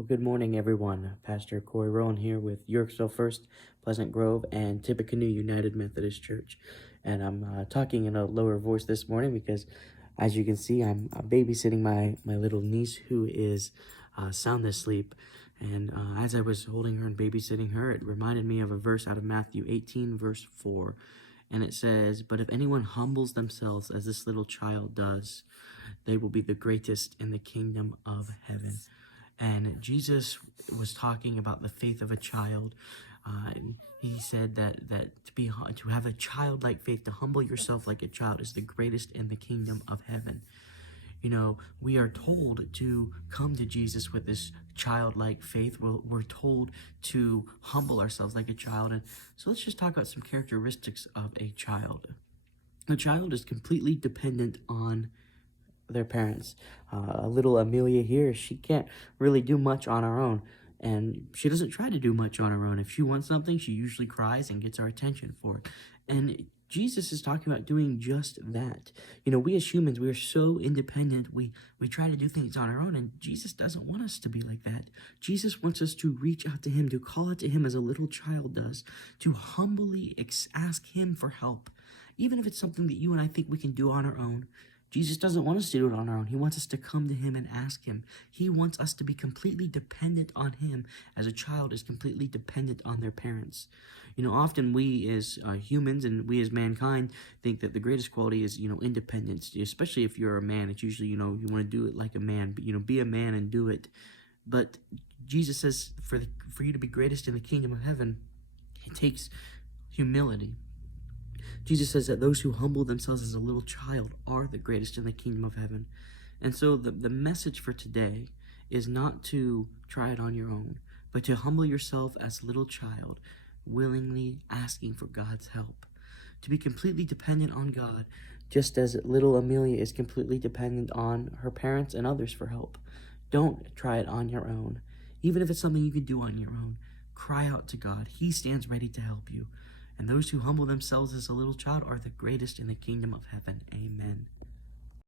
Well, good morning, everyone. Pastor Corey Rowan here with Yorksville First, Pleasant Grove, and Tippecanoe United Methodist Church. And I'm talking in a lower voice this morning because, as you can see, I'm babysitting my little niece who is sound asleep. And as I was holding her and babysitting her, it reminded me of a verse out of Matthew 18, verse 4. And it says, "But if anyone humbles themselves as this little child does, they will be the greatest in the kingdom of heaven." And Jesus was talking about the faith of a child. And he said that to have a childlike faith, to humble yourself like a child, is the greatest in the kingdom of heaven. You know, we are told to come to Jesus with this childlike faith. We're told to humble ourselves like a child. And so let's just talk about some characteristics of a child. A child is completely dependent on their parents. Little Amelia here, she can't really do much on her own, and she doesn't try to do much on her own. If she wants something, she usually cries and gets our attention for it. And Jesus is talking about doing just that. You know, we as humans, we are so independent. We try to do things on our own, and Jesus doesn't want us to be like that. Jesus wants us to reach out to him, to call out to him as a little child does, to humbly ask him for help, even if it's something that you and I think we can do on our own. Jesus doesn't want us to do it on our own. He wants us to come to him and ask him. He wants us to be completely dependent on him as a child is completely dependent on their parents. You know, often we as humans and we as mankind think that the greatest quality is, independence. Especially if you're a man, it's usually, you want to do it like a man, but, be a man and do it. But Jesus says for you to be greatest in the kingdom of heaven, it takes humility. Jesus says that those who humble themselves as a little child are the greatest in the kingdom of heaven. And so the message for today is not to try it on your own, but to humble yourself as a little child, willingly asking for God's help. To be completely dependent on God, just as little Amelia is completely dependent on her parents and others for help. Don't try it on your own. Even if it's something you can do on your own, cry out to God. He stands ready to help you. And those who humble themselves as a little child are the greatest in the kingdom of heaven. Amen.